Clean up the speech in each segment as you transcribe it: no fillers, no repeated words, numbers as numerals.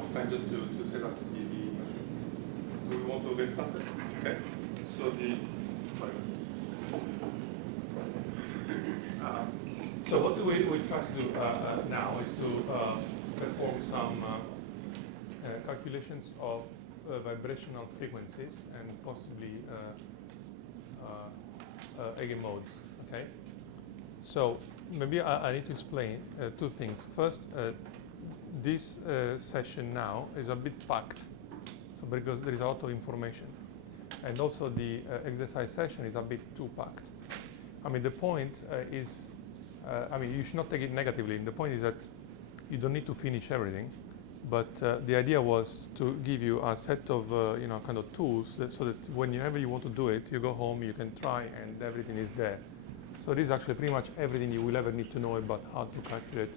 last time just to set up the do we want to get started? Okay. So what we try to do now is to perform some calculations of vibrational frequencies and possibly eigenmodes. Okay. So maybe I need to explain two things. First, this session now is a bit packed, so because there is a lot of information, and also the exercise session is a bit too packed. I mean, the point is, I mean, you should not take it negatively. The point is that you don't need to finish everything, but the idea was to give you a set of kind of tools so that whenever you want to do it, you go home, you can try, and everything is there. So this is actually pretty much everything you will ever need to know about how to calculate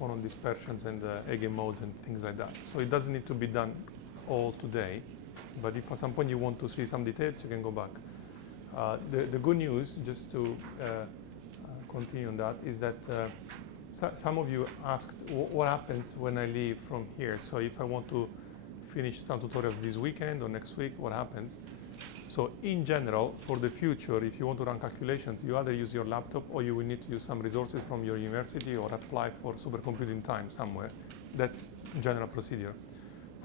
phonon dispersions and eigenmodes and things like that. So it doesn't need to be done all today, but if at some point you want to see some details, you can go back. The good news, just to continue on that, is that some of you asked what happens when I leave from here. So if I want to finish some tutorials this weekend or next week, what happens? So in general, for the future, if you want to run calculations, you either use your laptop or you will need to use some resources from your university or apply for supercomputing time somewhere. That's general procedure.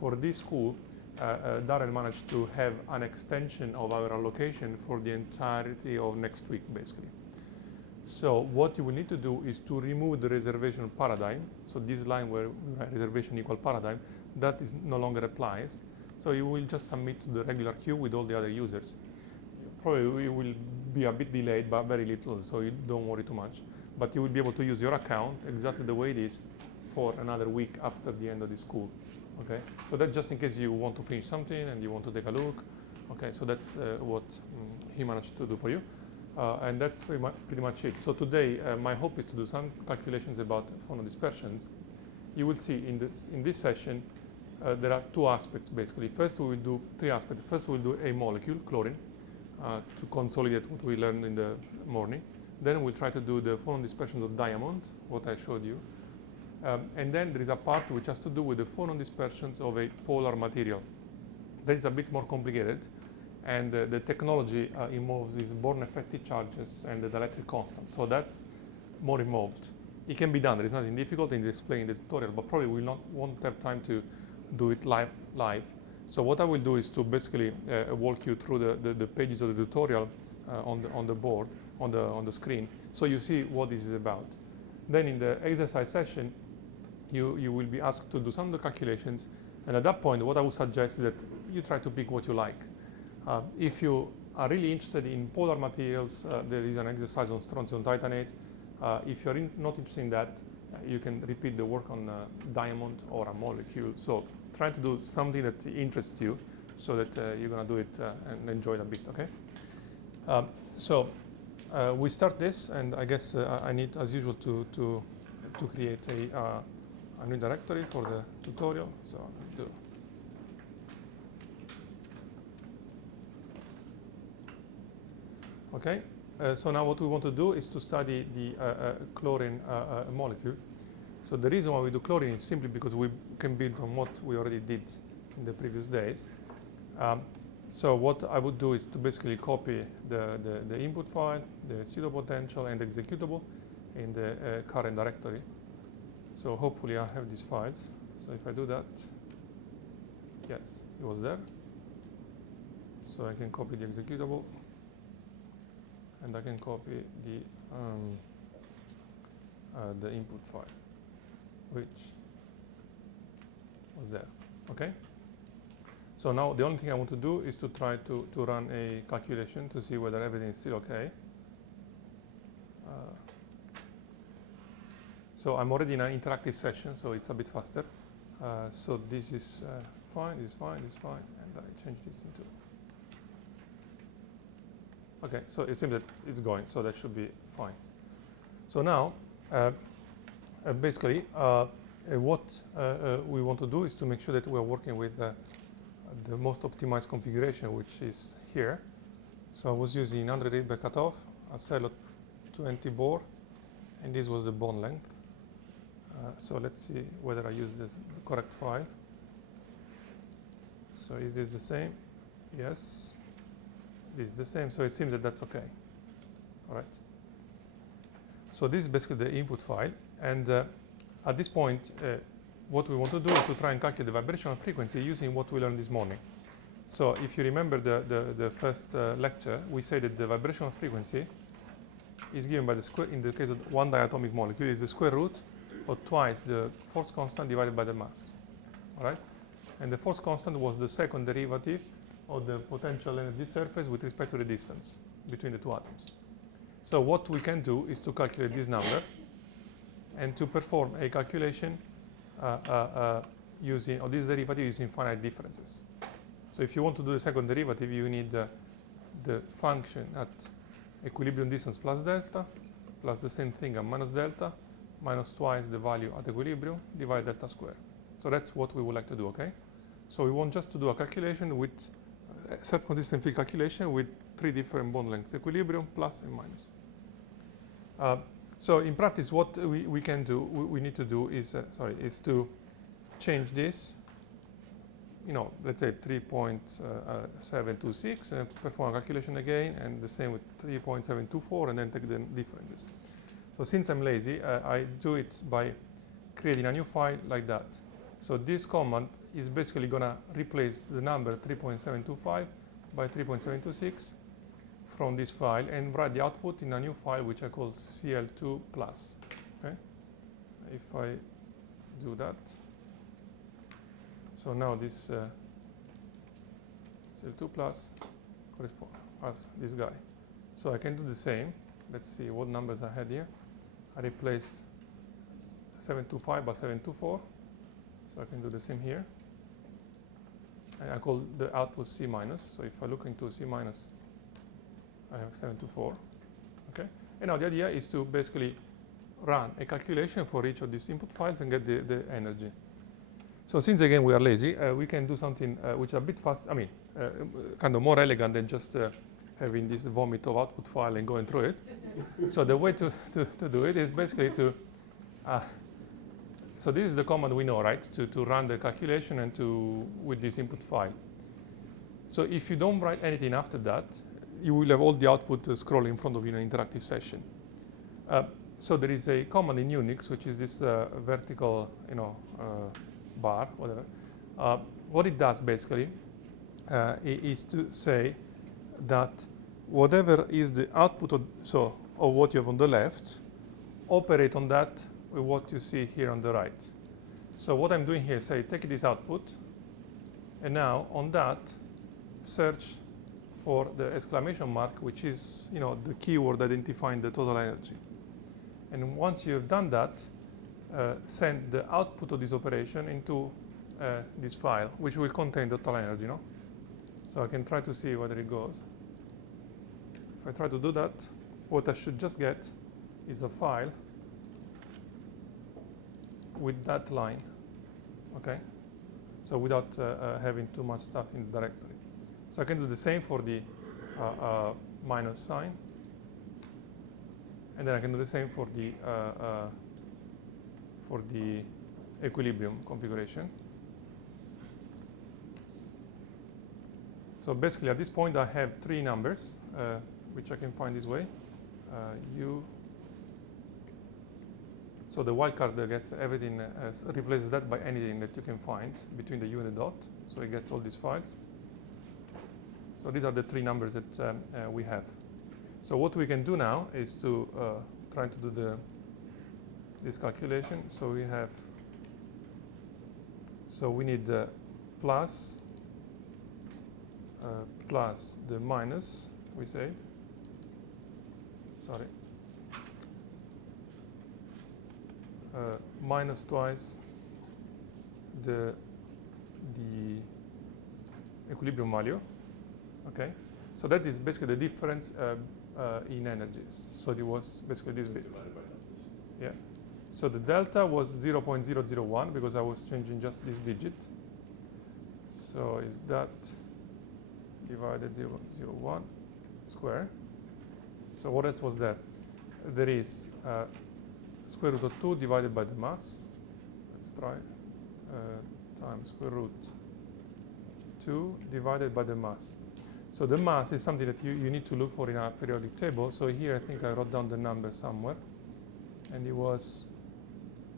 For this school, Darren managed to have an extension of our allocation for the entirety of next week, basically. So what you will need to do is to remove the reservation paradigm. So this line where reservation equal paradigm, that is no longer applies. So you will just submit to the regular queue with all the other users. Probably it will be a bit delayed, but very little, so you don't worry too much. But you will be able to use your account exactly the way it is for another week after the end of the school. Okay, so that's just in case you want to finish something and you want to take a look. Okay, so that's what he managed to do for you. And that's pretty much it. So today, my hope is to do some calculations about phonon dispersions. You will see in this session, there are two aspects, basically. First, we will do three aspects. First, we'll do a molecule, chlorine, to consolidate what we learned in the morning. Then we'll try to do the phonon dispersions of diamond, what I showed you. And then there is a part which has to do with the phonon dispersions of a polar material. That is a bit more complicated, and the technology involves these Born-effective charges and the dielectric constant. So that's more involved. It can be done. There is nothing difficult in explaining the tutorial, but probably won't have time to do it live. So what I will do is to basically walk you through the pages of the tutorial on the board, on the screen, so you see what this is about. Then in the exercise session, you will be asked to do some of the calculations, and at that point, what I would suggest is that you try to pick what you like. If you are really interested in polar materials, there is an exercise on strontium titanate. If you're not interested in that, you can repeat the work on diamond or a molecule. So try to do something that interests you so that you're going to do it and enjoy it a bit, okay? So we start this, and I guess I need, as usual, to create a new directory for the tutorial. So I'll do. Okay, so now what we want to do is to study the chlorine molecule. So the reason why we do chlorine is simply because we can build on what we already did in the previous days. So what I would do is to basically copy the input file, the pseudopotential, and the executable in the current directory. So hopefully I have these files. So if I do that, yes, it was there. So I can copy the executable, and I can copy the input file, which was there. Okay. So now the only thing I want to do is to try to run a calculation to see whether everything is still okay. So I'm already in an interactive session, so it's a bit faster. So this is fine, this is fine, this is fine, and I change this into. Okay, so it seems that it's going, so that should be fine. So now, basically, what we want to do is to make sure that we're working with the most optimized configuration, which is here. So I was using 100 Rydberg cutoff, a cell of 20 Bohr, and this was the bond length. So let's see whether I use the correct file. So is this the same? Yes. This is the same, so it seems that that's okay. All right. So this is basically the input file, and at this point, what we want to do is to try and calculate the vibrational frequency using what we learned this morning. So if you remember the first lecture, we said that the vibrational frequency is given by the square, in the case of one diatomic molecule, is the square root of twice the force constant divided by the mass. All right? And the force constant was the second derivative of the potential energy surface with respect to the distance between the two atoms. So what we can do is to calculate this number and to perform a calculation using, or this derivative using finite differences. So if you want to do the second derivative, you need the function at equilibrium distance plus delta, plus the same thing at minus delta, minus twice the value at equilibrium, divide delta square. So that's what we would like to do, okay? So we want just to do a calculation with self-consistent field calculation with three different bond lengths, equilibrium, plus and minus. So in practice, what we can do, we need to do is, is to change this, let's say 3.726, and perform a calculation again, and the same with 3.724, and then take the differences. So since I'm lazy, I do it by creating a new file like that. So this command is basically going to replace the number 3.725 by 3.726 from this file and write the output in a new file which I call CL2 plus. Okay? If I do that, so now this CL2 plus corresponds as this guy. So I can do the same. Let's see what numbers I had here. I replaced 725 by 724. So I can do the same here. And I call the output C minus. So if I look into C minus, I have 724. Okay. And now the idea is to basically run a calculation for each of these input files and get the energy. So since again we are lazy, we can do something which is a bit fast. I mean, kind of more elegant than just having this vomit of output file and going through it. So the way to do it is basically to so this is the command we know, right? To run the calculation and with this input file. So if you don't write anything after that, you will have all the output scrolling in front of you in an interactive session. So there is a command in Unix, which is this vertical, bar, whatever. What it does basically is to say that whatever is the output of what you have on the left, operate on that with what you see here on the right. So what I'm doing here is take this output, and now on that, search for the exclamation mark, which is the keyword identifying the total energy. And once you have done that, send the output of this operation into this file, which will contain the total energy. So I can try to see whether it goes. If I try to do that, what I should just get is a file with that line, okay? So without having too much stuff in the directory. So I can do the same for the minus sign, and then I can do the same for the equilibrium configuration. So basically at this point I have three numbers which I can find this way. So the wildcard gets everything, replaces that by anything that you can find between the U and the dot. So it gets all these files. So these are the three numbers that we have. So what we can do now is to try to do this calculation. So we need the plus the minus, we said. Sorry. Minus twice the equilibrium value. Okay, so that is basically the difference in energies. So it was basically this bit. Yeah. So the delta was 0.001 because I was changing just this digit. So is that divided 0.01 square. So what else was there? There is square root of 2 divided by the mass. Let's try times square root 2 divided by the mass. So the mass is something that you need to look for in a periodic table. So here I think I wrote down the number somewhere, and it was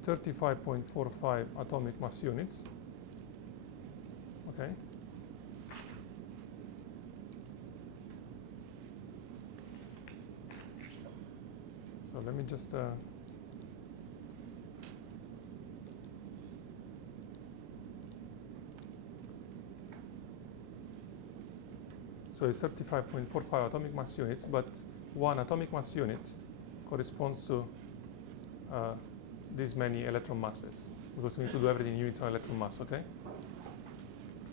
35.45 atomic mass units. Okay. So let me just so it's 35.45 atomic mass units, but one atomic mass unit corresponds to these many electron masses, because we need to do everything in units of electron mass, okay?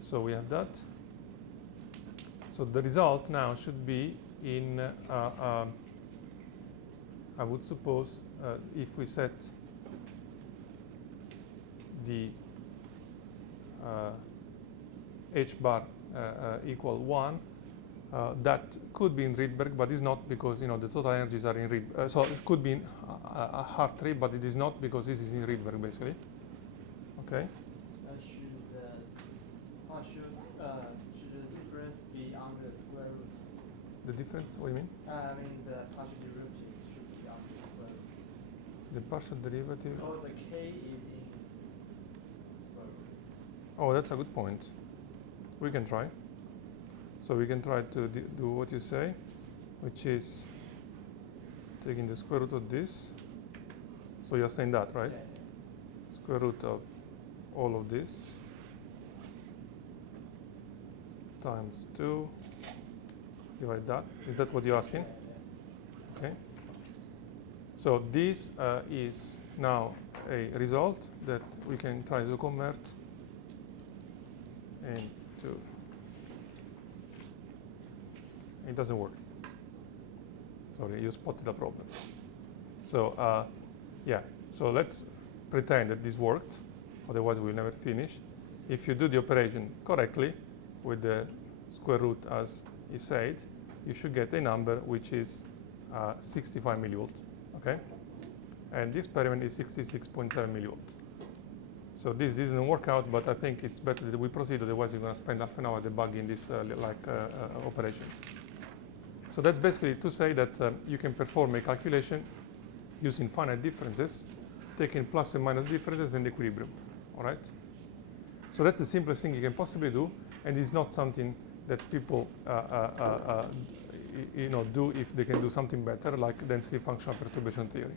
So we have that. So the result now should be in, I would suppose, if we set the h bar equal 1, that could be in Rydberg, but is not, because the total energies are in Rydberg. So it could be in Hartree, but it is not, because this is in Rydberg basically. Okay. Should the difference be under the square root? The difference? What do you mean? I mean the partial derivative should be under the square root. The partial derivative. Oh, the k is in square root. Oh, that's a good point. We can try. So we can try to do what you say, which is taking the square root of this. So you're saying that, right? Yeah. Square root of all of this times 2, divide that. Is that what you're asking? Yeah. Okay. So this is now a result that we can try to convert into. It doesn't work. Sorry, you spotted a problem. So yeah, so let's pretend that this worked, otherwise we'll never finish. If you do the operation correctly with the square root as he said, you should get a number which is 65 millivolt, okay? And this experiment is 66.7 millivolt. So this didn't work out, but I think it's better that we proceed, otherwise you're going to spend half an hour debugging this operation. So that's basically to say that you can perform a calculation using finite differences, taking plus and minus differences and equilibrium, all right? So that's the simplest thing you can possibly do, and it's not something that people do if they can do something better, like density functional perturbation theory.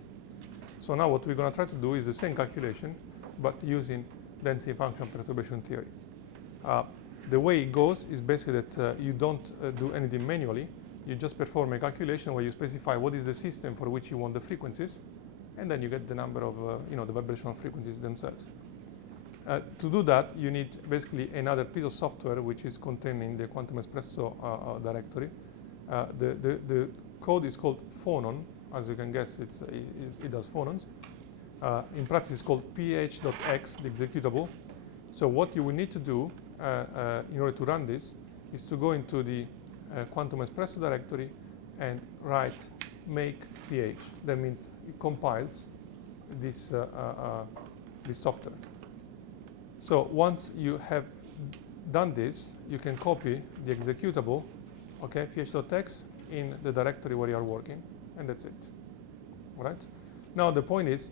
So now what we're going to try to do is the same calculation, but using density function perturbation theory. The way it goes is basically that you don't do anything manually. You just perform a calculation where you specify what is the system for which you want the frequencies, and then you get the number of the vibrational frequencies themselves. To do that, you need basically another piece of software which is contained in the Quantum Espresso directory. The code is called phonon. As you can guess, it does phonons. In practice, it's called ph.x, the executable. So what you will need to do in order to run this is to go into the Quantum Espresso directory and write make ph. That means it compiles this software. So once you have done this, you can copy the executable, okay, ph.x, in the directory where you are working, and that's it. All right? Now the point is,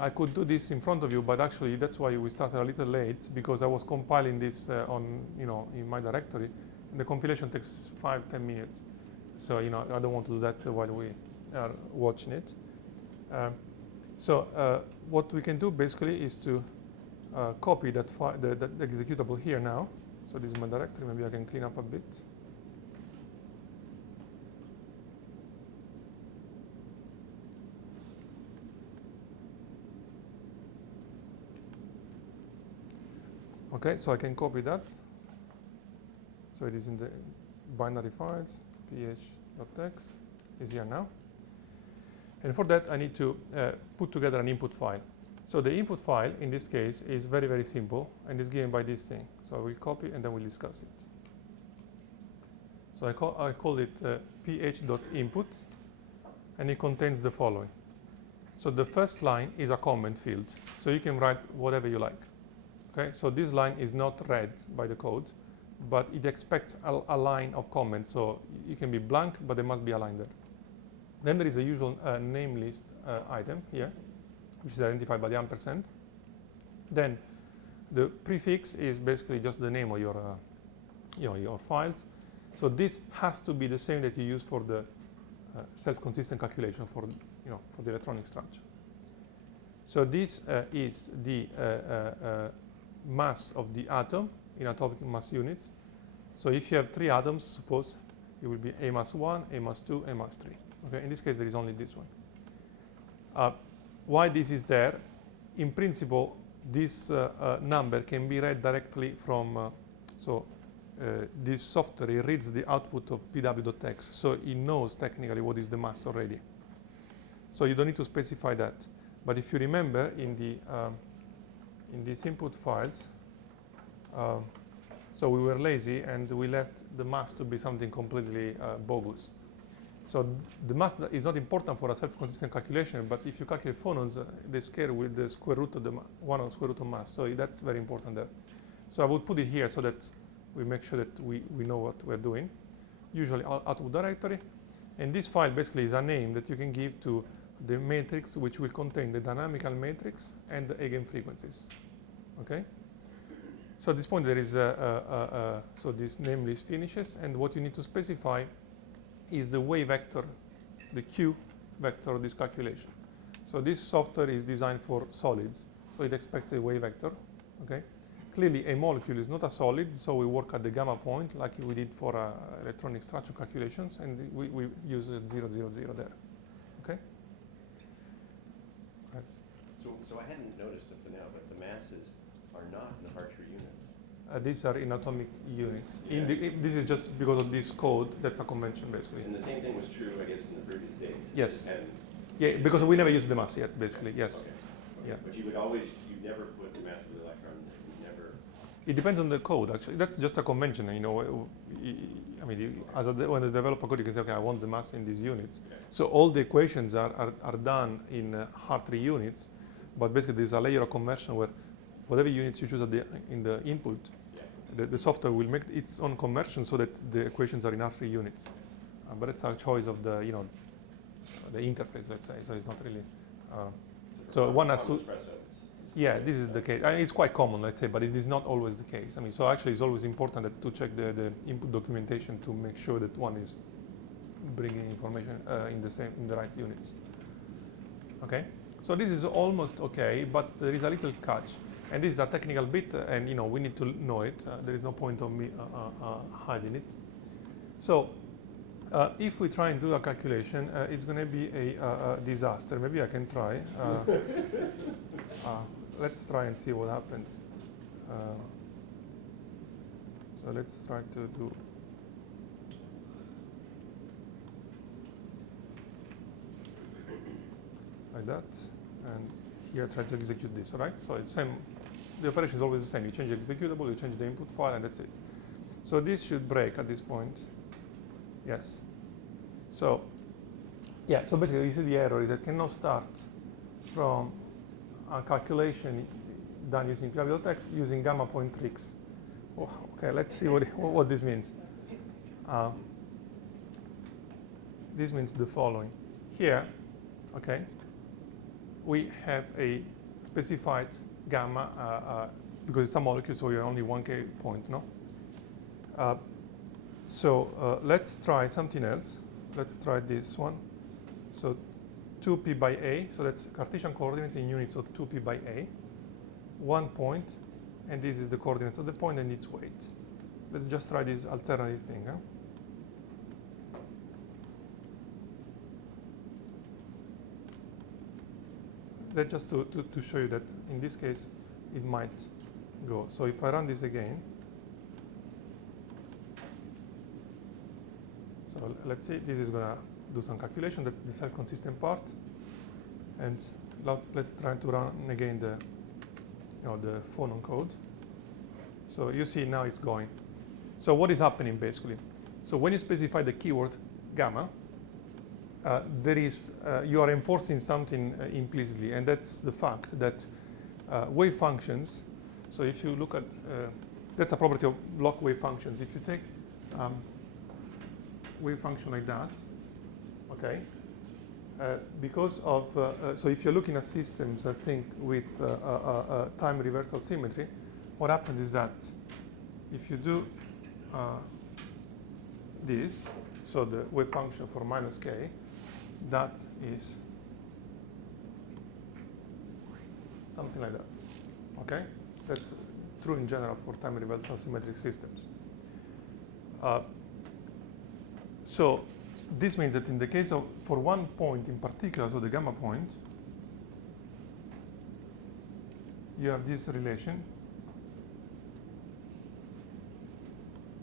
I could do this in front of you, but actually that's why we started a little late, because I was compiling this in my directory, and the compilation takes 5-10 minutes. So I don't want to do that while we are watching it. So what we can do basically is to copy that executable here now. So this is my directory. Maybe I can clean up a bit. Okay, so I can copy that. So it is in the binary files, ph.x is here now. And for that, I need to put together an input file. So the input file, in this case, is very, very simple, and is given by this thing. So I will copy, and then we'll discuss it. So I call it ph.input, and it contains the following. So the first line is a comment field, so you can write whatever you like. Okay, so this line is not read by the code. but it expects a line of comments. So it can be blank, but there must be a line there. Then there is a usual name list item here, which is identified by the ampersand. Then the prefix is basically just the name of your files. So this has to be the same that you use for the self-consistent calculation for the electronic structure. So this is the mass of the atom in atomic mass units. So if you have 3 atoms, suppose it will be A mass 1, A mass 2, A mass 3. Okay, in this case there is only this one. Why this is there? In principle, this number can be read directly from, this software, it reads the output of pw.x, so it knows technically what is the mass already. So you don't need to specify that. But if you remember in these input files, so we were lazy and we left the mass to be something completely bogus. So the mass is not important for a self-consistent calculation, but if you calculate phonons, they scale with the square root of the one of square root of mass. So that's very important there. So I would put it here so that we make sure that we know what we're doing. Usually output directory. And this file basically is a name that you can give to the matrix which will contain the dynamical matrix and the eigenfrequencies. Okay? So at this point there is so this name list finishes, and what you need to specify is the wave vector, the Q vector of this calculation. So this software is designed for solids, so it expects a wave vector. Okay? Clearly a molecule is not a solid, so we work at the gamma point like we did for electronic structure calculations, and we use 0, 0, 0 there. Okay? Right. So I hadn't noticed up to now, but the masses are not in the Hartree units. These are in atomic units. Yeah. This is just because of this code. That's a convention, basically. And the same thing was true, I guess, in the previous days. Yes. And Yeah, because we never used the mass yet, basically. Yes. okay. Yeah. But you never put the mass of the electron. You never. It depends on the code, actually. That's just a convention. I mean, when you develop a code, you can say, okay, I want the mass in these units. Okay. So all the equations are done in Hartree units, but basically there's a layer of conversion where whatever units you choose in the input, the software will make its own conversion so that the equations are in Hartree units. But it's a choice of the interface, let's say. So it's not really. So one has to. Yeah, this is the case. It's quite common, let's say, but it is not always the case. I mean, so actually, it's always important to check the input documentation to make sure that one is bringing information in the right units. Okay. So this is almost okay, but there is a little catch. And this is a technical bit, and we need to know it. There is no point of me hiding it. So if we try and do a calculation, it's going to be a disaster. Maybe I can try. Let's try and see what happens. So let's try to do. Like that, and here try to execute this, all right? So it's same. The operation is always the same. You change the executable, you change the input file, and that's it. So this should break at this point. Yes. So, yeah, so basically you see the error is that cannot start from a calculation done using pw.x using gamma point tricks. Oh, okay, let's see what this means. This means the following. Here, okay, we have a specified gamma because it's a molecule, so you're only 1K point, no? So let's try something else. Let's try this one. So 2p by a, so that's Cartesian coordinates in units of 2p by a. 1 point, and this is the coordinates of the point and its weight. Let's just try this alternative thing. Huh? That's just to show you that in this case it might go. So if I run this again, so let's see, this is going to do some calculation. That's the self-consistent part. And let's try to run again the phonon code. So you see now it's going. So what is happening basically? So when you specify the keyword gamma, there is you are enforcing something implicitly, and that's the fact that wave functions. So if you look at That's a property of block wave functions. If you take wave function like that, okay, because of, so if you're looking at systems, I think, with time reversal symmetry, what happens is that if you do this, so the wave function for minus k, that is something like that, okay? That's true in general for time reversal symmetric systems. So this means that in the case of, for one point in particular, so the gamma point, you have this relation.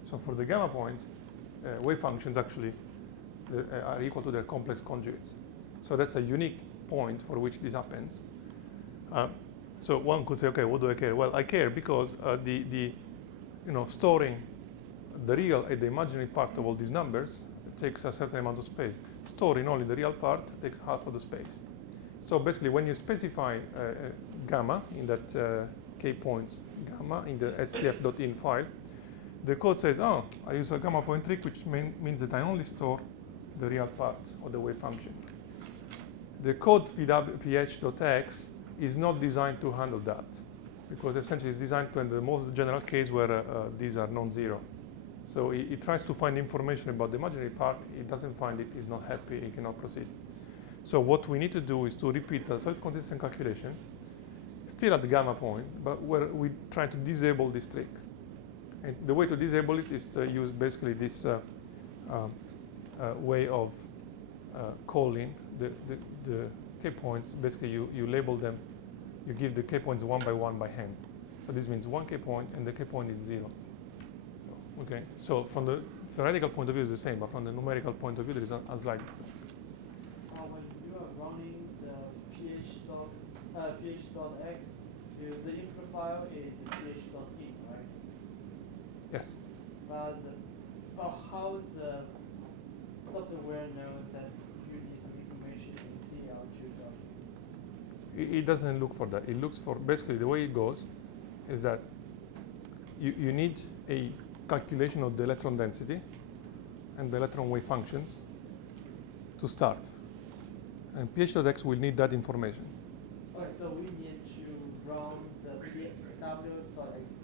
So for the gamma point, wave functions actually are equal to their complex conjugates. So that's a unique point for which this happens. So one could say, okay, what do I care? Well, I care because storing the real and the imaginary part of all these numbers takes a certain amount of space. Storing only the real part takes half of the space. So basically, when you specify gamma in that k points gamma in the scf.in file, the code says, oh, I use a gamma point trick, which means that I only store the real part of the wave function. The code ph.x is not designed to handle that, because essentially it's designed to handle the most general case where these are non-zero. So it tries to find information about the imaginary part. It doesn't find it, it's not happy, it cannot proceed. So what we need to do is to repeat a self-consistent calculation, still at the gamma point, but where we try to disable this trick. And the way to disable it is to use basically this way of calling the k points. Basically, you label them, you give the k points one by hand. So this means one k point, and the k point is 0. Okay, so from the theoretical point of view, it's the same, but from the numerical point of view, there is a slight difference. When you are running the ph.x to the input file is ph.in, right? Yes. But how the software knows that you need some information in C or to It doesn't look for that. It looks for, basically the way it goes is that you need a calculation of the electron density and the electron wave functions to start. And ph.x will need that information. Okay, so we need to run the w.x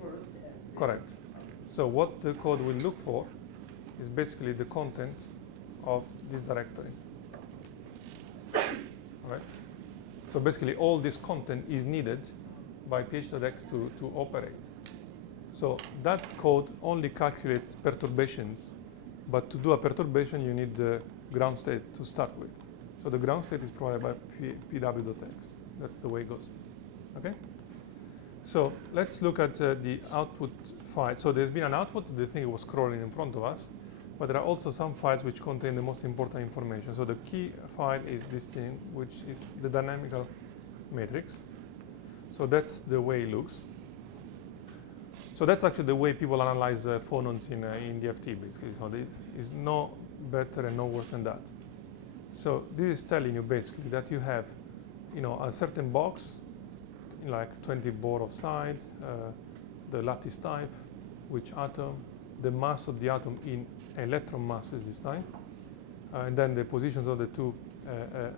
first. And Correct. So what the code will look for is basically the content of this directory. All right? So basically all this content is needed by ph.x to operate. So that code only calculates perturbations, but to do a perturbation you need the ground state to start with. So the ground state is provided by pw.x. That's the way it goes. Okay? So let's look at the output file. So there's been an output, the thing was scrolling in front of us, but there are also some files which contain the most important information. So the key file is this thing, which is the dynamical matrix. So that's the way it looks. So that's actually the way people analyze phonons in DFT, basically. So there is no better and no worse than that. So this is telling you basically that you have, a certain box, like 20 Bohr of side, the lattice type, which atom, the mass of the atom in electron masses this time, and then the positions of the two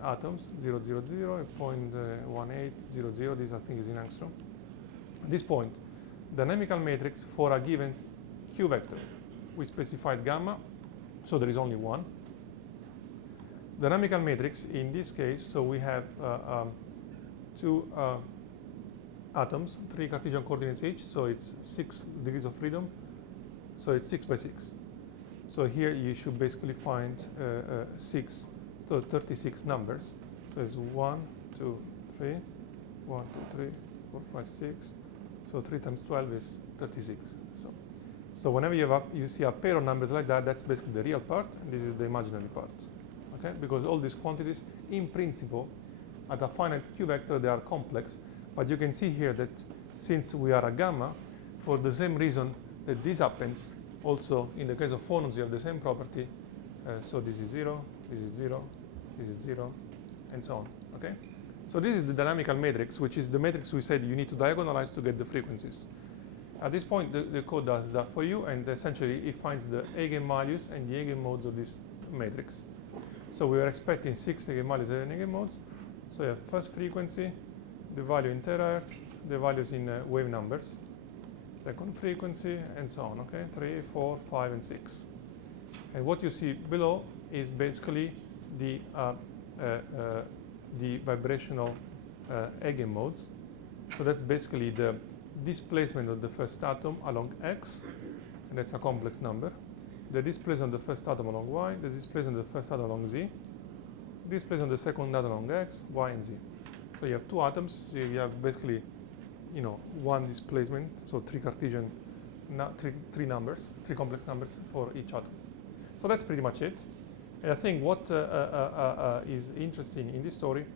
atoms, 0, 0, 0, 0.18, 0, 0. This I think is in angstrom. At this point, dynamical matrix for a given Q vector. We specified gamma, so there is only one. Dynamical matrix in this case, so we have two atoms, 3 Cartesian coordinates each, so it's 6 degrees of freedom, so it's 6 by 6. So here you should basically find 36 numbers. So it's 1, 2, 3, 1, 2, 3, 4, 5, 6. So 3 times 12 is 36. So whenever you see a pair of numbers like that, that's basically the real part, and this is the imaginary part. Okay? Because all these quantities, in principle, at a finite Q vector, they are complex. But you can see here that since we are a gamma, for the same reason that this happens, also in the case of phonons, you have the same property. So this is 0, this is 0, this is 0, and so on. Okay? So this is the dynamical matrix, which is the matrix we said you need to diagonalize to get the frequencies. At this point, the code does that for you, and essentially it finds the eigenvalues and the eigenmodes of this matrix. So we are expecting 6 eigenvalues and eigenmodes. So you have first frequency, the value in terahertz, the values in wave numbers, second frequency, and so on, okay? 3, 4, 5, and 6. And what you see below is basically the vibrational eigenmodes. So that's basically the displacement of the first atom along x, and that's a complex number. The displacement of the first atom along y, the displacement of the first atom along z, displacement of the second atom along x, y, and z. So you have two atoms, so you have basically, one displacement, so three Cartesian, three numbers, three complex numbers for each atom. So that's pretty much it. And I think what is interesting in this story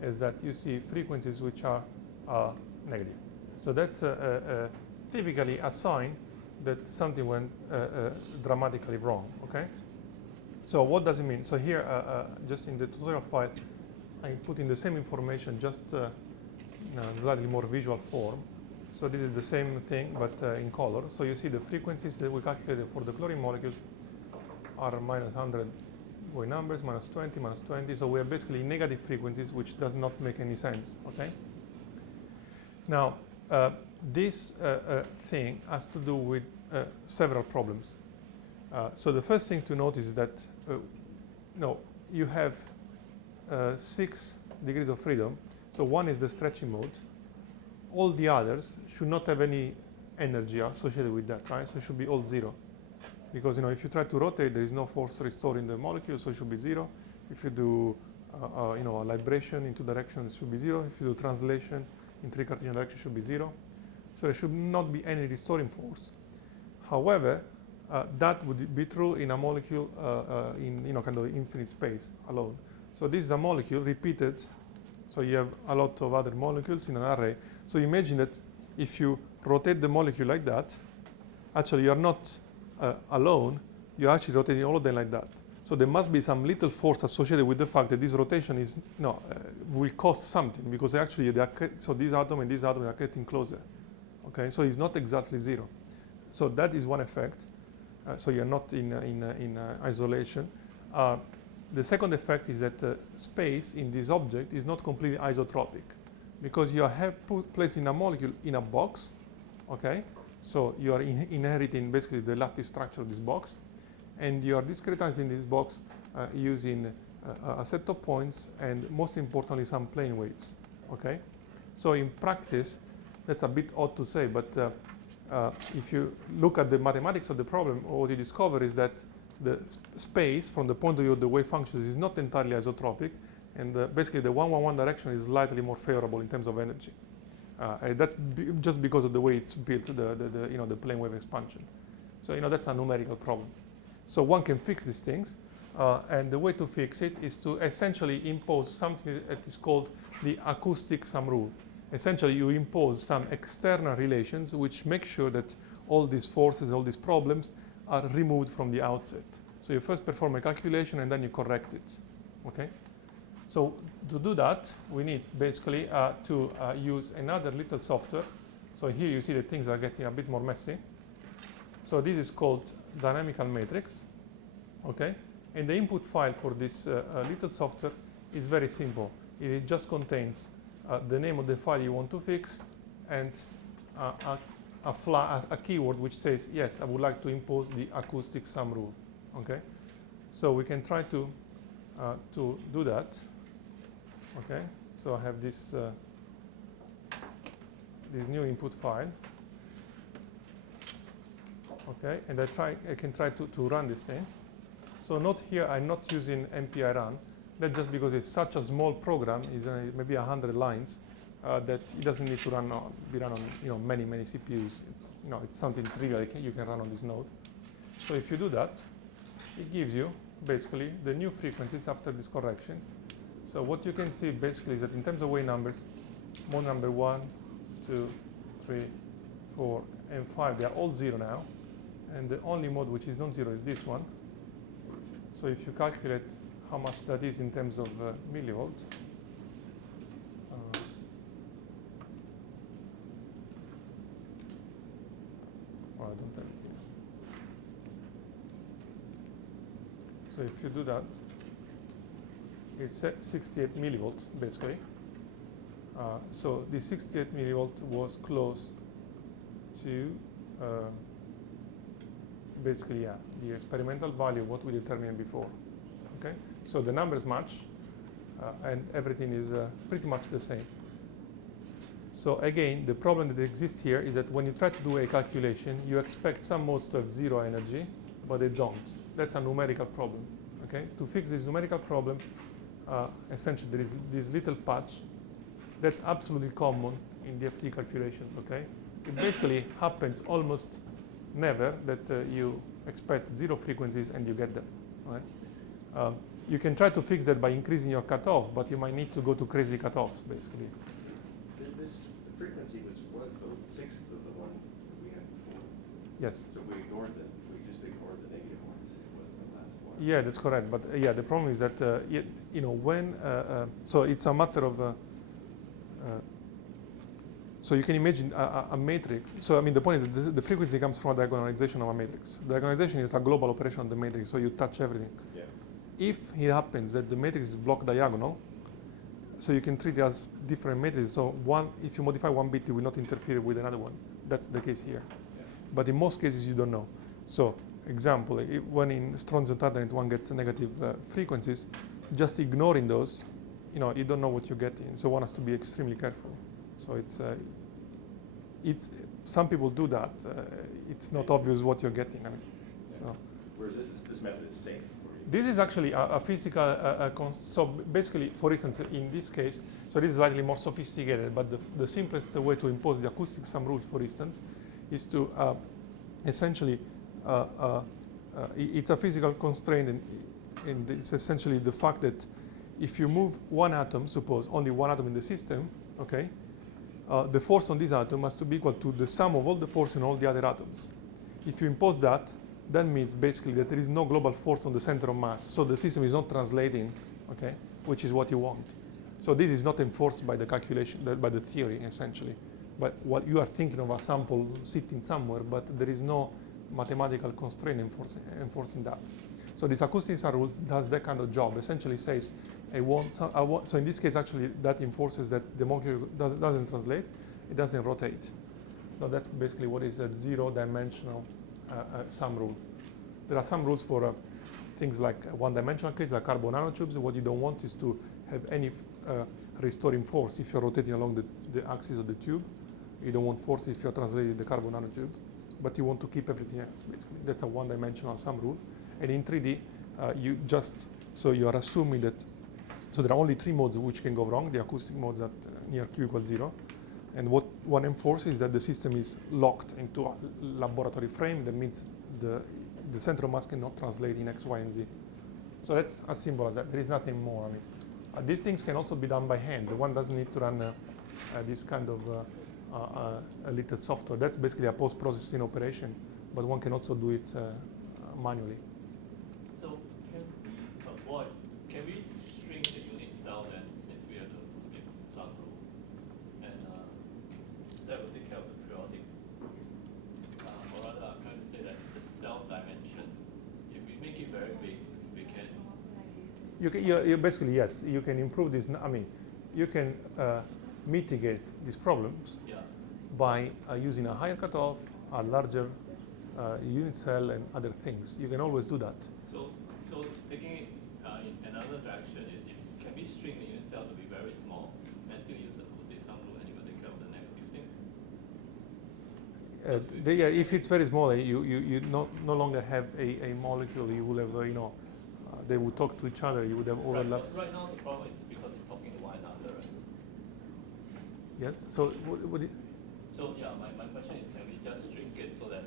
is that you see frequencies which are negative. So that's typically a sign that something went dramatically wrong, okay? So what does it mean? So here, just in the tutorial file, I'm putting the same information, just in a slightly more visual form. So this is the same thing, but in color. So you see the frequencies that we calculated for the chlorine molecules are minus 100 wave numbers, minus 20, minus 20. So we have basically negative frequencies, which does not make any sense, okay? Now, this thing has to do with several problems. So the first thing to notice is that you have 6 degrees of freedom. So one is the stretching mode. All the others should not have any energy associated with that, right? So it should be all 0. Because if you try to rotate, there is no force restoring the molecule, so it should be 0. If you do a libration in 2 directions, it should be 0. If you do translation in 3 Cartesian directions, it should be 0. So there should not be any restoring force. However, that would be true in a molecule in kind of infinite space alone. So this is a molecule repeated. So you have a lot of other molecules in an array. So imagine that if you rotate the molecule like that, actually you're not alone. You're actually rotating all of them like that. So there must be some little force associated with the fact that this rotation is will cost something, because actually so this atom and this atom are getting closer. Okay, so it's not exactly 0. So that is one effect. So you're not in isolation. The second effect is that space in this object is not completely isotropic, because you are placing a molecule in a box. Okay, so you are inheriting basically the lattice structure of this box, and you are discretizing this box using a set of points and, most importantly, some plane waves. Okay, so in practice, that's a bit odd to say, but if you look at the mathematics of the problem, what you discover is that the space, from the point of view of the wave functions, is not entirely isotropic, and basically the 1-1-1 direction is slightly more favorable in terms of energy. And that's just because of the way it's built, the plane wave expansion. So that's a numerical problem. So one can fix these things, and the way to fix it is to essentially impose something that is called the acoustic sum rule. Essentially, you impose some external relations which make sure that all these forces, all these problems are removed from the outset. So you first perform a calculation and then you correct it. Okay? So to do that, we need basically to use another little software. So here you see that things are getting a bit more messy. So this is called dynamical matrix. Okay? And the input file for this little software is very simple. It just contains the name of the file you want to fix and a keyword which says, yes, I would like to impose the acoustic sum rule. Okay? So we can try to do that. Okay? So I have this new input file. Okay? And I can try to run this thing. So note here, I'm not using MPI run. That's just because it's such a small program, it's maybe 100 lines, that it doesn't need to be run on many CPUs. It's something trivial you can run on this node. So if you do that, it gives you basically the new frequencies after this correction. So what you can see basically is that in terms of wave numbers, mode number 1, 2, 3, 4, and 5, they are all 0 now. And the only mode which is non-zero is this one. So if you calculate how much that is in terms of millivolt, Well, I don't have it here. So if you do that, it's 68 millivolts basically. So the 68 millivolt was close to basically the experimental value of what we determined before. Okay, so the numbers match, and everything is pretty much the same. So again, the problem that exists here is that when you try to do a calculation, you expect some modes to have zero energy, but they don't. That's a numerical problem. Okay, to fix this numerical problem, essentially there is this little patch that's absolutely common in DFT calculations. Okay, it basically happens almost never that you expect zero frequencies and you get them. Right? You can try to fix that by increasing your cutoff, but you might need to go to crazy cutoffs basically. The frequency was the sixth of the one that we had before. Yes. So we just ignored the negative ones. It was the last one. Yeah, that's correct. But yeah, the problem is that when so it's a matter of so you can imagine a matrix. So I mean, the point is that the frequency comes from a diagonalization of a matrix. Diagonalization is a global operation on the matrix, so you touch everything. Yeah. If it happens that the matrix is block diagonal, so you can treat it as different matrices. So if you modify one bit, it will not interfere with another one. That's the case here. Yeah. But in most cases, you don't know. So, example, when in strontium titanate one gets negative frequencies, just ignoring those, you don't know what you're getting. So one has to be extremely careful. So it's some people do that. It's not obvious what you're getting. I mean, Yeah. so. Whereas this method is safe for you. This is actually a physical, so basically, for instance, in this case, so this is slightly more sophisticated, but the simplest way to impose the acoustic sum rule, for instance, is to essentially, it's a physical constraint, and it's essentially the fact that if you move one atom, suppose only one atom in the system, okay, the force on this atom has to be equal to the sum of all the force in all the other atoms. If you impose that, that means basically that there is no global force on the center of mass. So the system is not translating, okay, which is what you want. So this is not enforced by the calculation, by the theory, essentially. But what you are thinking of a sample sitting somewhere, but there is no mathematical constraint enforcing that. So this acoustic sum rule does that kind of job. Essentially says, so in this case, actually, that enforces that the molecule doesn't translate, it doesn't rotate. So that's basically what is a zero-dimensional sum rule. There are some rules for things like one-dimensional cases, like carbon nanotubes. What you don't want is to have any restoring force if you're rotating along the axis of the tube. You don't want force if you're translating the carbon nanotube, but you want to keep everything else, basically. That's a one-dimensional sum rule. And in 3D, you are assuming that, so there are only three modes which can go wrong, the acoustic modes at near Q equals 0. And what one enforces is that the system is locked into a laboratory frame. That means the center of mass cannot translate in X, Y, and Z. So that's as simple as that. There is nothing more. I mean, these things can also be done by hand. One doesn't need to run this kind of a little software. That's basically a post-processing operation, but one can also do it manually. So can we string the unit cell then, since we have the acoustic sum rule, and that will take care of the periodic, or rather I'm trying to say that the cell dimension, if we make it very big, we can... You basically, yes, you can improve this. I mean, you can mitigate these problems by using a higher cutoff, a larger unit cell, and other things. You can always do that. So taking it in another direction is, can we string the unit cell to be very small and still use the acoustic sum rule and it will take care of the negative thing? If it's very small, you no longer have a molecule. You will have, they would talk to each other. You would have overlaps. Right now, the problem is because it's talking to one another, right? Yes. So So yeah, my question is, can we just string it so that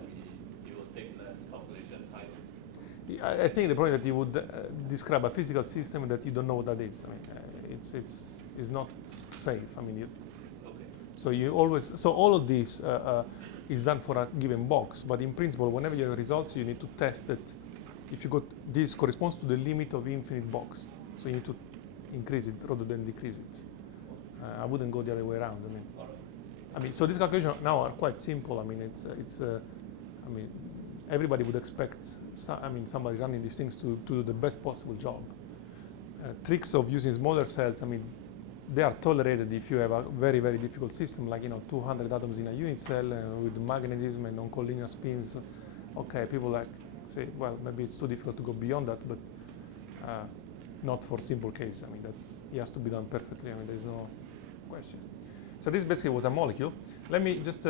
it will take less calculation time? I think the point that you would describe a physical system that you don't know what that is. I mean, it's not safe. I mean, Okay. So all of this is done for a given box, but in principle, whenever you have results, you need to test that. If you got this corresponds to the limit of infinite box, so you need to increase it rather than decrease it. I wouldn't go the other way around. All right. I mean, so these calculations now are quite simple. I mean, it's I mean, everybody would expect somebody running these things to do the best possible job. Tricks of using smaller cells, I mean, they are tolerated if you have a very, very difficult system, like 200 atoms in a unit cell with magnetism and non-collinear spins. Okay, people say, well, maybe it's too difficult to go beyond that, but not for simple cases. I mean, it has to be done perfectly. I mean, there's no question. So this basically was a molecule. Let me just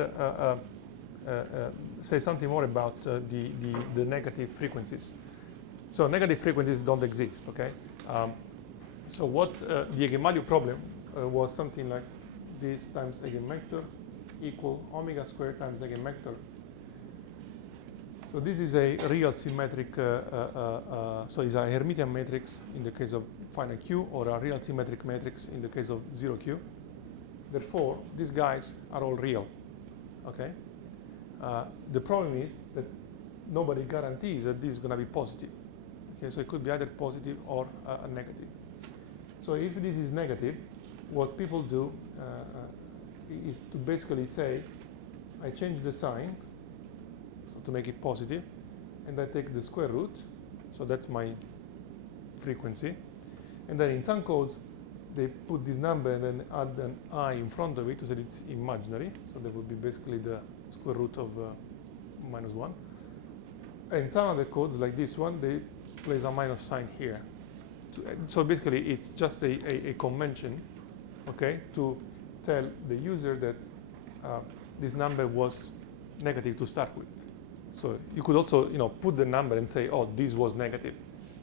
say something more about the negative frequencies. So negative frequencies don't exist, okay? So what the eigenvalue problem was something like this times eigenvector equal omega squared times eigenvector. So this is a real symmetric, so it's a Hermitian matrix in the case of finite Q, or a real symmetric matrix in the case of 0Q. Therefore, these guys are all real, okay? The problem is that nobody guarantees that this is going to be positive. Okay, so it could be either positive or a negative. So if this is negative, what people do is to basically say, I change the sign so to make it positive, and I take the square root, so that's my frequency. And then in some codes, they put this number and then add an I in front of it so that it's imaginary. So that would be basically the square root of -1. And some other codes, like this one, they place a minus sign here. So basically, it's just a convention, okay, to tell the user that this number was negative to start with. So you could also, put the number and say, oh, this was negative.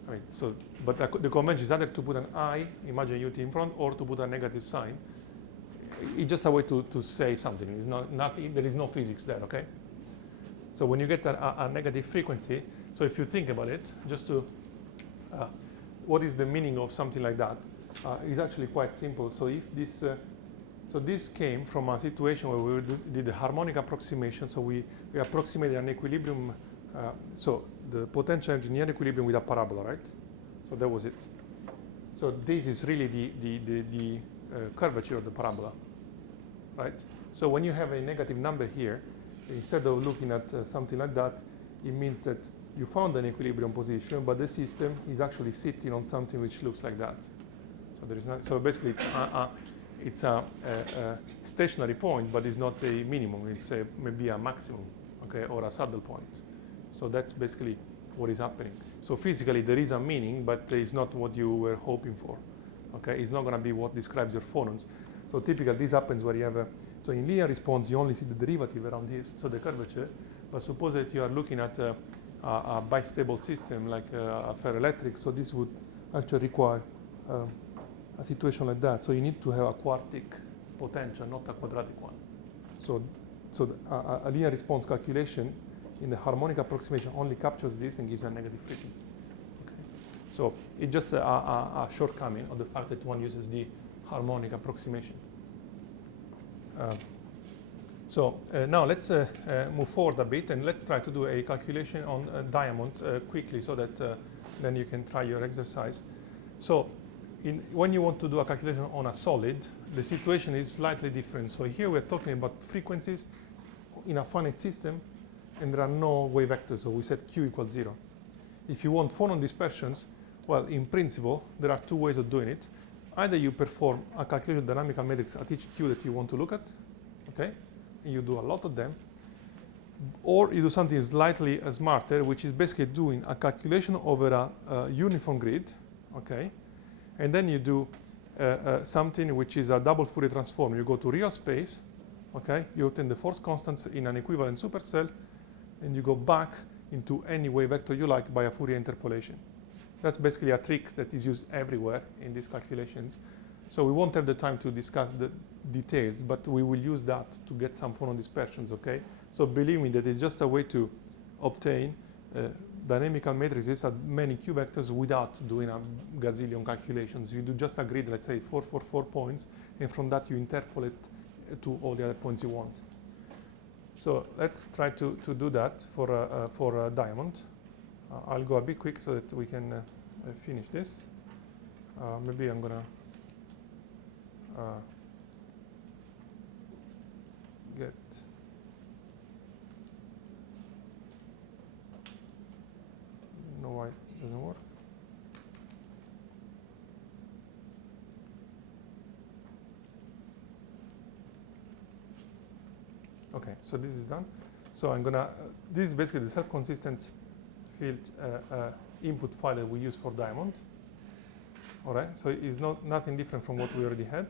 I mean, so, but the convention is either to put an I, imaginary unit in front, or to put a negative sign. It's just a way to say something. It's nothing. There is no physics there, okay? So when you get a negative frequency, so if you think about it, just to what is the meaning of something like that? It's actually quite simple. So if this, so this came from a situation where we did the harmonic approximation. So we approximated an equilibrium. So the potential engineer equilibrium with a parabola, right? So that was it. So this is really the curvature of the parabola, right? So when you have a negative number here, instead of looking at something like that, it means that you found an equilibrium position, but the system is actually sitting on something which looks like that. So there is not. So basically, it's a stationary point, but it's not a minimum. It's maybe a maximum, okay, or a saddle point. So that's basically what is happening. So physically, there is a meaning, but it's not what you were hoping for. Okay, it's not going to be what describes your phonons. So typically, this happens where you have so in linear response, you only see the derivative around this, so the curvature. But suppose that you are looking at a bistable system like a ferroelectric, so this would actually require a situation like that. So you need to have a quartic potential, not a quadratic one. So a linear response calculation in the harmonic approximation only captures this and gives a negative frequency. Okay. So it's just a shortcoming of the fact that one uses the harmonic approximation. So now let's move forward a bit, and let's try to do a calculation on diamond quickly, so that then you can try your exercise. So when you want to do a calculation on a solid, the situation is slightly different. So here we're talking about frequencies in a finite system, and there are no wave vectors, so we set Q equals 0. If you want phonon dispersions, well, in principle, there are two ways of doing it. Either you perform a calculation of dynamical matrix at each Q that you want to look at, okay? You do a lot of them, or you do something slightly smarter, which is basically doing a calculation over a uniform grid, okay? And then you do something which is a double Fourier transform. You go to real space, okay? You obtain the force constants in an equivalent supercell, and you go back into any wave vector you like by a Fourier interpolation. That's basically a trick that is used everywhere in these calculations. So we won't have the time to discuss the details, but we will use that to get some phonon dispersions, okay? So believe me that it's just a way to obtain dynamical matrices at many Q vectors without doing a gazillion calculations. You do just a grid, let's say 4, 4, 4 points, and from that you interpolate to all the other points you want. So let's try to do that for a diamond. I'll go a bit quick so that we can finish this. Maybe I'm gonna get Doesn't work. Okay, so this is done. So I'm gonna, this is basically the self-consistent field input file that we use for diamond. All right, so it's nothing different from what we already had.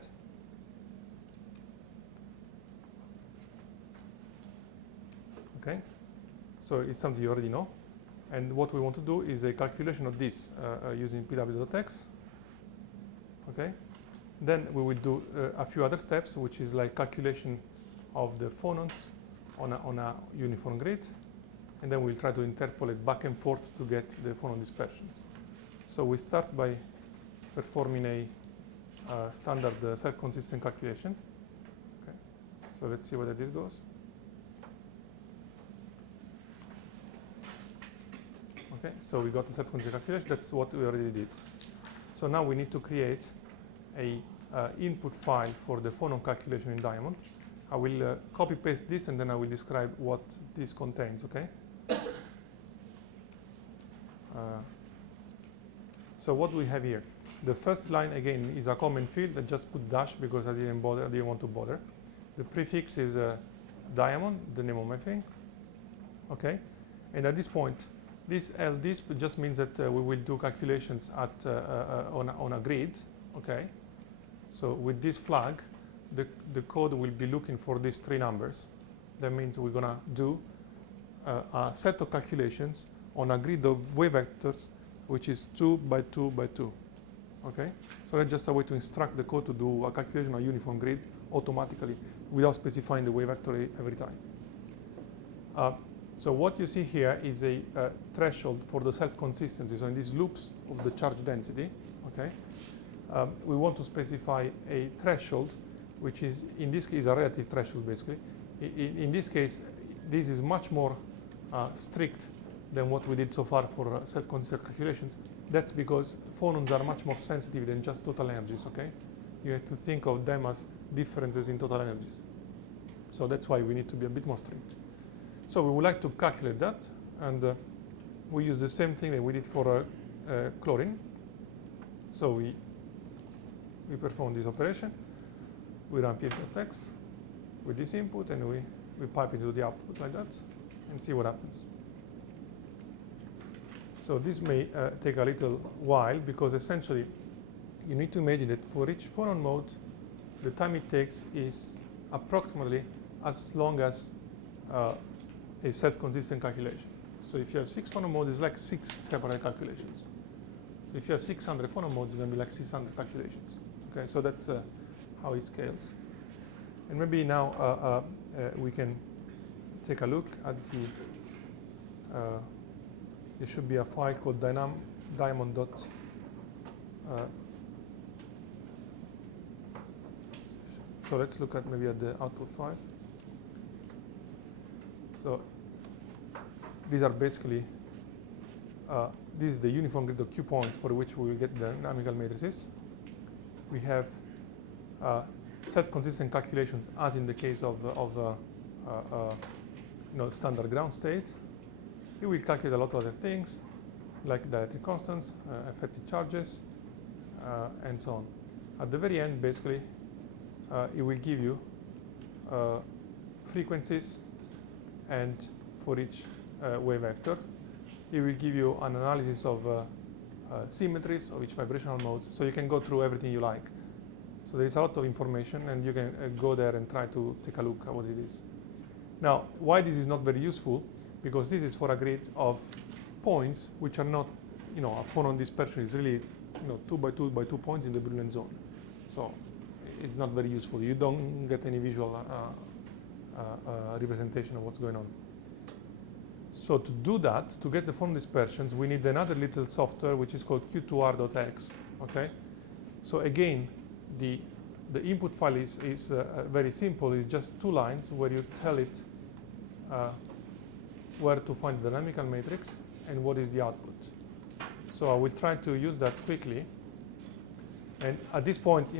Okay, so it's something you already know. And what we want to do is a calculation of this using pw.x. Okay, then we will do a few other steps, which is like calculation of the phonons on a uniform grid, and then we'll try to interpolate back and forth to get the phonon dispersions. So we start by performing a standard self-consistent calculation. Okay, so let's see whether this goes. Okay, so we got the self-consistent calculation. That's what we already did. So now we need to create a input file for the phonon calculation in Diamond. I will copy paste this and then I will describe what this contains, okay? So what do we have here? The first line again is a common field that just put dash because I didn't want to bother. The prefix is diamond, the name of my thing, okay? And at this point, this LDisp just means that we will do calculations at on a grid, okay? So with this flag, the code will be looking for these three numbers. That means we're gonna do a set of calculations on a grid of wave vectors, which is 2 by 2 by 2. Okay, so that's just a way to instruct the code to do a calculation on a uniform grid automatically without specifying the wave vector every time. So what you see here is a threshold for the self-consistency. So in these loops of the charge density, okay, we want to specify a threshold, which is in this case a relative threshold basically. In this case, this is much more strict than what we did so far for self-consistent calculations. That's because phonons are much more sensitive than just total energies, okay? You have to think of them as differences in total energies. So that's why we need to be a bit more strict. So we would like to calculate that, and we use the same thing that we did for chlorine. So we perform this operation. We run pl.x with this input, and we pipe into the output like that, and see what happens. So this may take a little while, because essentially you need to imagine that for each phonon mode, the time it takes is approximately as long as a self-consistent calculation. So if you have 6 phonon modes, it's like 6 separate calculations. So if you have 600 phonon modes, it's going to be like 600 calculations. Okay, so that's how it scales. And maybe now we can take a look at the there should be a file called diamond. So let's look at maybe at the output file. So these are basically, this is the uniform grid of Q points for which we will get the dynamical matrices. We have self-consistent calculations, as in the case of standard ground state. It will calculate a lot of other things, like dielectric constants, effective charges, and so on. At the very end, basically, it will give you frequencies, and for each wave vector, it will give you an analysis of symmetries of each vibrational modes, so you can go through everything you like. So there is a lot of information, and you can go there and try to take a look at what it is. Now, why this is not very useful? Because this is for a grid of points which are not, a phonon dispersion is really, 2 by 2 by 2 points in the Brillouin zone. So it's not very useful. You don't get any visual representation of what's going on. So to do that, to get the phonon dispersions, we need another little software which is called q2r.x. Okay. So again, the input file is very simple. It's just 2 lines where you tell it where to find the dynamical matrix and what is the output. So I will try to use that quickly. And at this point,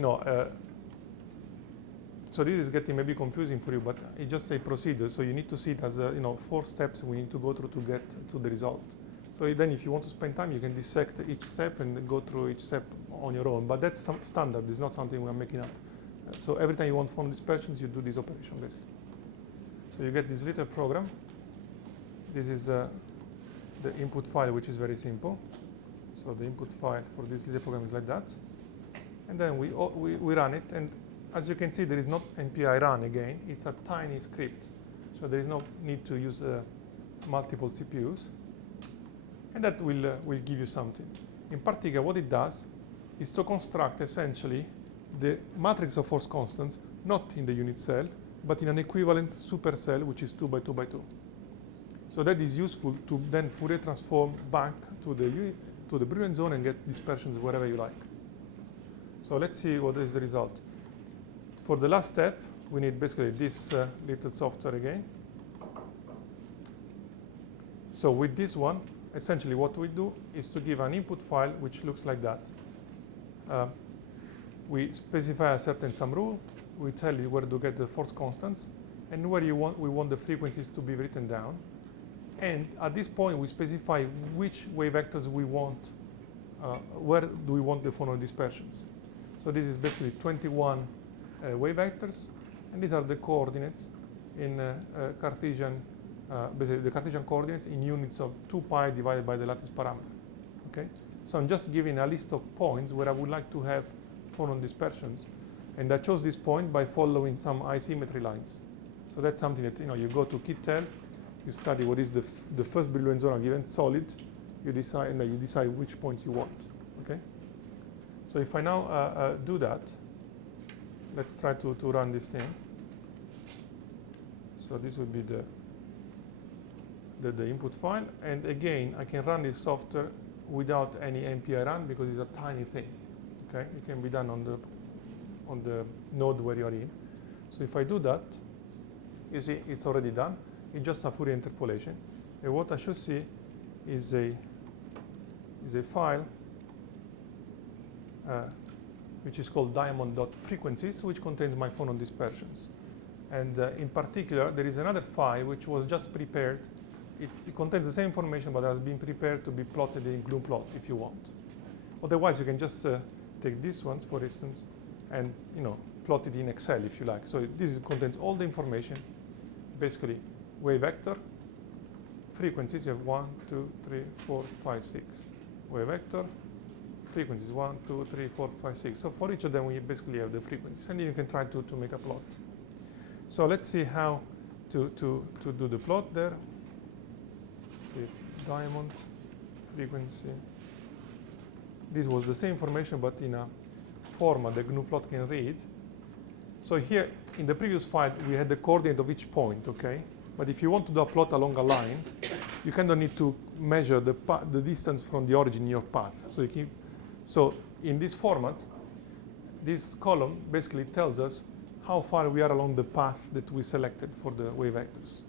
so this is getting maybe confusing for you, but it's just a procedure. So you need to see it as 4 steps we need to go through to get to the result. So then if you want to spend time, you can dissect each step and go through each step on your own. But that's some standard. It's not something we're making up. So every time you want phonon dispersions, you do this operation basically. So you get this little program. This is the input file, which is very simple. So the input file for this little program is like that. And then we run it. And as you can see, there is not NPI run again. It's a tiny script. So there is no need to use multiple CPUs. And that will give you something. In particular, what it does is to construct essentially the matrix of force constants, not in the unit cell, but in an equivalent supercell, which is 2 by 2 by 2. So that is useful to then Fourier transform back to the Brillouin zone and get dispersions wherever you like. So let's see what is the result. For the last step, we need basically this little software again. So with this one, essentially what we do is to give an input file which looks like that. We specify a certain sum rule. We tell you where to get the force constants and where we want the frequencies to be written down. And at this point, we specify which wave vectors we want, where do we want the phonon dispersions. So this is basically 21 wave vectors, and these are the coordinates in Cartesian, basically the Cartesian coordinates in units of 2 pi divided by the lattice parameter. Okay? So I'm just giving a list of points where I would like to have phonon dispersions, and I chose this point by following some asymmetry lines. So that's something that you go to Kittel, you study what is the first Brillouin zone given solid, you decide which points you want. Okay? So if I now do that, let's try to run this thing. So this would be the input file, and again I can run this software without any NPI run because it's a tiny thing. Okay, it can be done on the node where you're in. So if I do that, you see it's already done. It's just a Fourier interpolation, and what I should see is a file which is called diamond.frequencies, which contains my phonon dispersions. And in particular, there is another file which was just prepared. It contains the same information, but has been prepared to be plotted in glue-plot if you want. Otherwise, you can just take these ones, for instance, and plot it in Excel if you like. So this contains all the information, basically wave vector, frequencies. You have 1, 2, 3, 4, 5, 6. Wave vector, frequencies 1, 2, 3, 4, 5, 6. So for each of them, we basically have the frequencies, and then you can try to make a plot. So let's see how to do the plot there. With diamond frequency. This was the same information, but in a format the GNU-plot can read. So here, in the previous file, we had the coordinate of each point, okay? But if you want to do a plot along a line, you kind of need to measure the distance from the origin in your path. So in this format, this column basically tells us how far we are along the path that we selected for the wave vectors.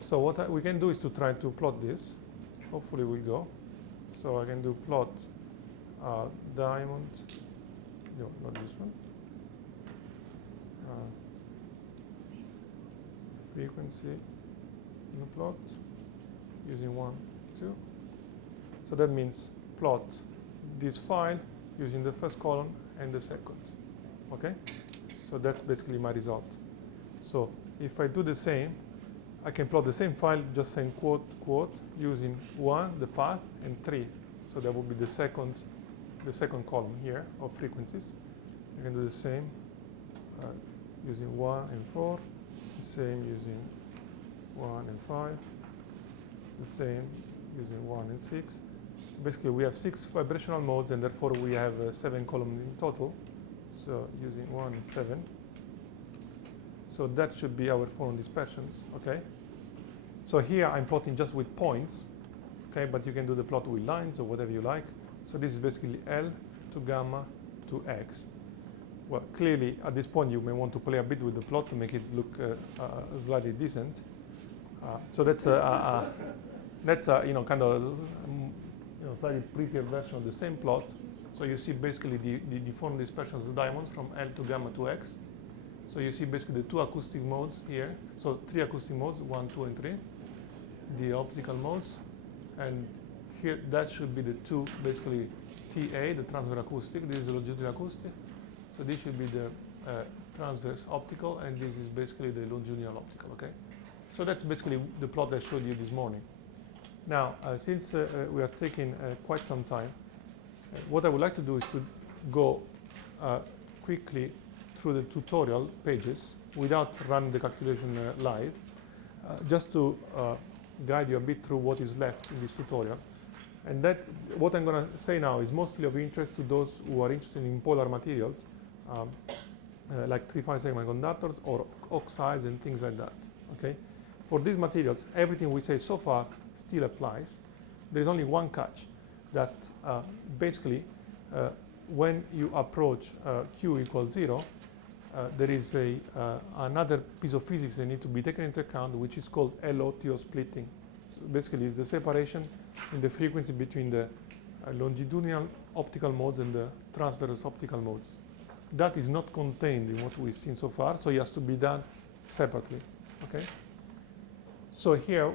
So what we can do is to try to plot this. Hopefully we'll go. So I can do plot diamond. No, not this one. Frequency in the plot using 1, 2. So that means plot this file using the first column and the second. Okay? So that's basically my result. So if I do the same, I can plot the same file, just saying quote, quote, using 1, the path, and 3. So that would be the second column here of frequencies. You can do the same using 1 and 4, the same using 1 and 5, the same using 1 and 6. Basically, we have 6 vibrational modes, and therefore we have 7 columns in total. So using 1 and 7. So that should be our phonon dispersions, okay? So here I'm plotting just with points, okay? But you can do the plot with lines or whatever you like. So this is basically L to gamma to X. Well, clearly at this point you may want to play a bit with the plot to make it look slightly decent. So that's a kind of slightly prettier version of the same plot. So you see basically the phonon dispersions of the diamonds from L to gamma to X. So you see basically the 2 acoustic modes here. So 3 acoustic modes, 1, 2, and 3. The optical modes. And here, that should be the two, basically TA, the transverse acoustic. This is the longitudinal acoustic. So this should be the transverse optical, and this is basically the longitudinal optical, okay? So that's basically the plot I showed you this morning. Now, since we are taking quite some time, what I would like to do is to go quickly through the tutorial pages without running the calculation live, just to guide you a bit through what is left in this tutorial. And that, what I'm going to say now is mostly of interest to those who are interested in polar materials, like 3-5 semiconductors or oxides and things like that, okay? For these materials, everything we say so far still applies. There's only one catch, that basically when you approach Q equals 0, there is another piece of physics that needs to be taken into account, which is called LOTO splitting. So basically, it's the separation in the frequency between the longitudinal optical modes and the transverse optical modes. That is not contained in what we've seen so far, so it has to be done separately. Okay. So here,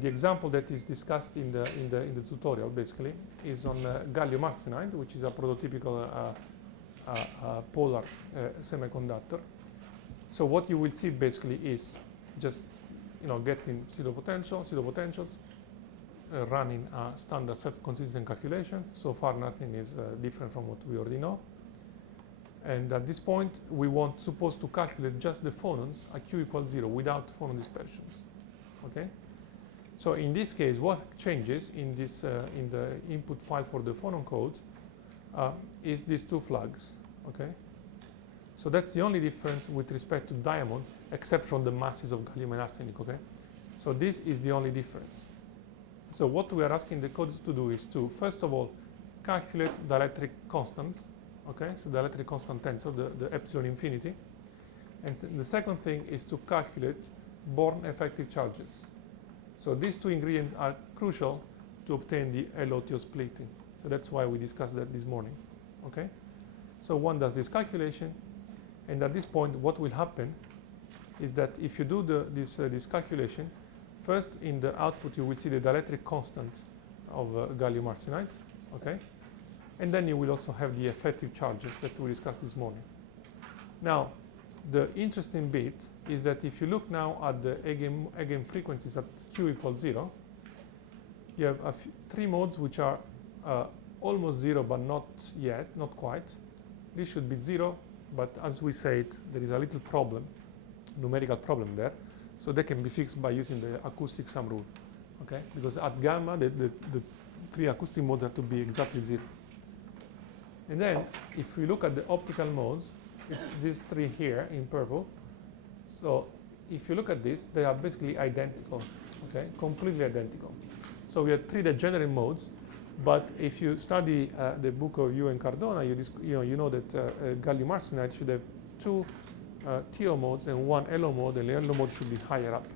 the example that is discussed in the tutorial basically is on gallium arsenide, which is a prototypical polar semiconductor. So what you will see basically is just getting pseudo potentials, running a standard self-consistent calculation. So far nothing is different from what we already know. And at this point we want supposed to calculate just the phonons at Q equals 0 without phonon dispersions. Okay. So in this case, what changes in this in the input file for the phonon code is these two flags. Okay. So that's the only difference with respect to diamond, except from the masses of gallium and arsenic. Okay. So this is the only difference. So what we are asking the code to do is to first of all calculate dielectric constants. Okay. So the dielectric constant tensor, the epsilon infinity, and the second thing is to calculate Born effective charges. So these two ingredients are crucial to obtain the LOTO splitting. So that's why we discussed that this morning. Okay. So one does this calculation, and at this point, what will happen is that if you do this calculation, first in the output you will see the dielectric constant of gallium arsenide. Okay. And then you will also have the effective charges that we discussed this morning. Now, the interesting bit is that if you look now at the eigen frequencies at Q equals 0, you have three modes which are almost 0 but not yet, not quite. This should be 0, but as we said, there is a little problem, numerical problem there. So they can be fixed by using the acoustic sum rule. Okay? Because at gamma, the three acoustic modes have to be exactly 0. And then, if we look at the optical modes, it's these three here in purple. So if you look at this, they are basically identical, okay, completely identical. So we have three degenerate modes, but if you study the book of Yu and Cardona, you know that gallium arsenide should have two TO modes and one LO mode, and the LO mode should be higher up.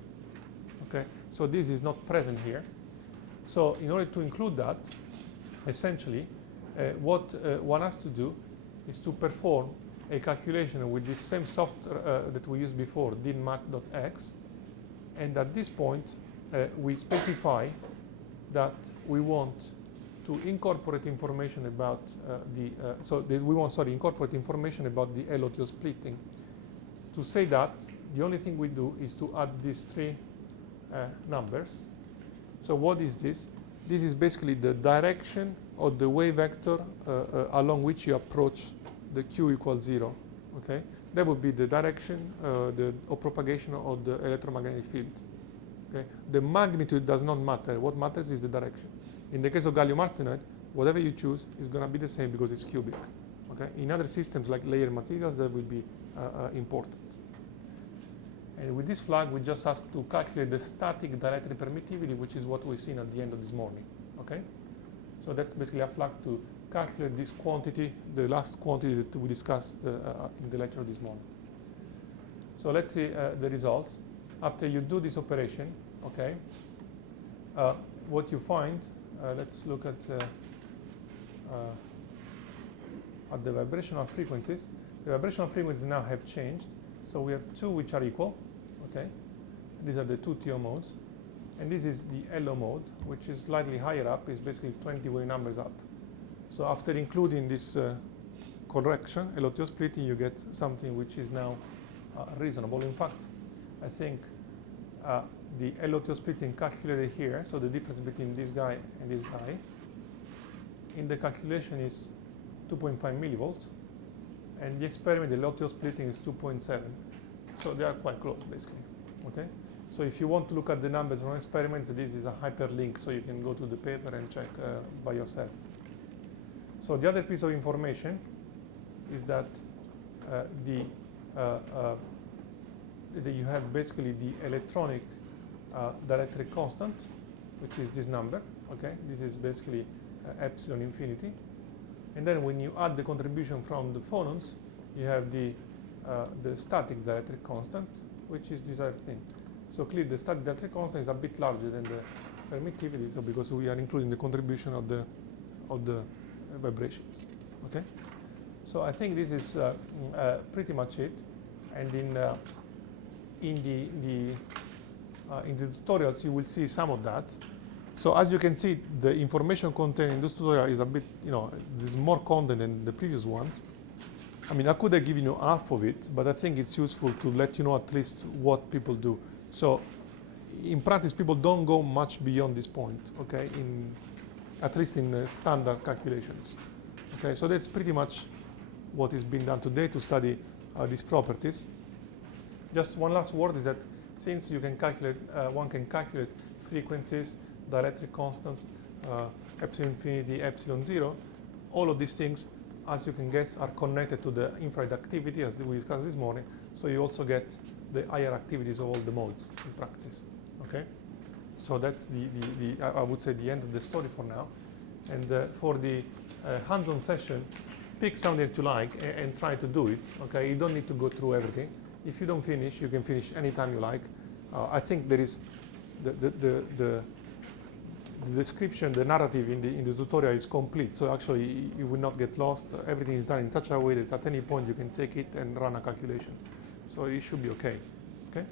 Okay, so this is not present here. So in order to include that, essentially, what one has to do is to perform a calculation with this same software that we used before, dinmat.x, and at this point we specify that we want to incorporate information about incorporate information about the LOTO splitting. To say that, the only thing we do is to add these three numbers. So what is this? This is basically the direction of the wave vector along which you approach the Q equals 0. Okay, that would be the direction of propagation of the electromagnetic field. Okay, the magnitude does not matter. What matters is the direction. In the case of gallium arsenide, whatever you choose is going to be the same because it's cubic. Okay, in other systems like layer materials, that will be important. And with this flag, we just ask to calculate the static dielectric permittivity, which is what we've seen at the end of this morning. Okay, so that's basically a flag to calculate this quantity, the last quantity that we discussed in the lecture this morning. So let's see the results. After you do this operation, okay, what you find, let's look at the vibrational frequencies. The vibrational frequencies now have changed. So we have two which are equal, okay. These are the two TO modes. And this is the LO mode, which is slightly higher up, is basically 20 Wave numbers up. So after including this correction, LOTO splitting, you get something which is now reasonable. In fact, I think the LOTO splitting calculated here, so the difference between this guy and this guy, in the calculation is 2.5 millivolts, and the experiment, the LOTO splitting is 2.7. So they are quite close, basically. Okay. So if you want to look at the numbers from experiments, this is a hyperlink, so you can go to the paper and check by yourself. So the other piece of information is that you have basically the electronic dielectric constant, which is this number. Okay, this is basically epsilon infinity. And then when you add the contribution from the phonons, you have the static dielectric constant, which is this other thing. So clearly the static dielectric constant is a bit larger than the permittivity, so because we are including the contribution of the vibrations. Okay, so I think this is pretty much it. And in the tutorials you will see some of that. So as you can see, the information contained in this tutorial is a bit, there's more content than the previous ones. I mean, I could have given you half of it, but I think it's useful to let you know at least what people do. So in practice, people don't go much beyond this point, okay, at least in standard calculations. Okay, so that's pretty much what is being done today to study these properties. Just one last word is that since you can calculate, one can calculate frequencies, dielectric constants, epsilon infinity, epsilon zero, all of these things, as you can guess, are connected to the infrared activity, as we discussed this morning. So you also get the higher activities of all the modes in practice. Okay, so that's I would say the end of the story for now. And for the hands-on session, pick something that you like and try to do it. Okay, you don't need to go through everything. If you don't finish, you can finish anytime you like. I think there is the description, the narrative in the tutorial is complete. So actually, you will not get lost. Everything is done in such a way that at any point you can take it and run a calculation. So it should be okay. Okay.